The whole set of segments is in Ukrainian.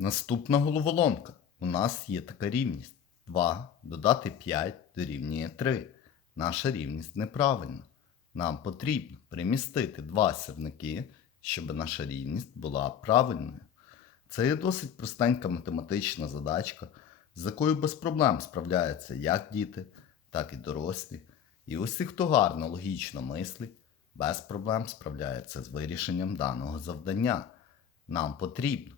Наступна головоломка. У нас є така рівність. 2 додати 5 дорівнює 3. Наша рівність неправильна. Нам потрібно примістити два сірники, щоб наша рівність була правильною. Це є досить простенька математична задачка, з якою без проблем справляються як діти, так і дорослі. І усі, хто гарно логічно мислить, без проблем справляється з вирішенням даного завдання. Нам потрібно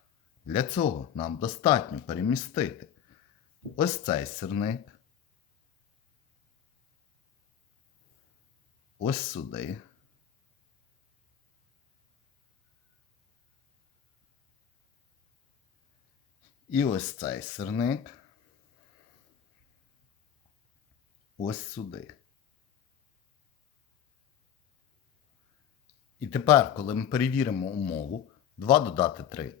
Для цього нам достатньо перемістити ось цей сірник, ось сюди. І ось цей сирник. Ось сюди. І тепер, коли ми перевіримо умову, 2 додати 3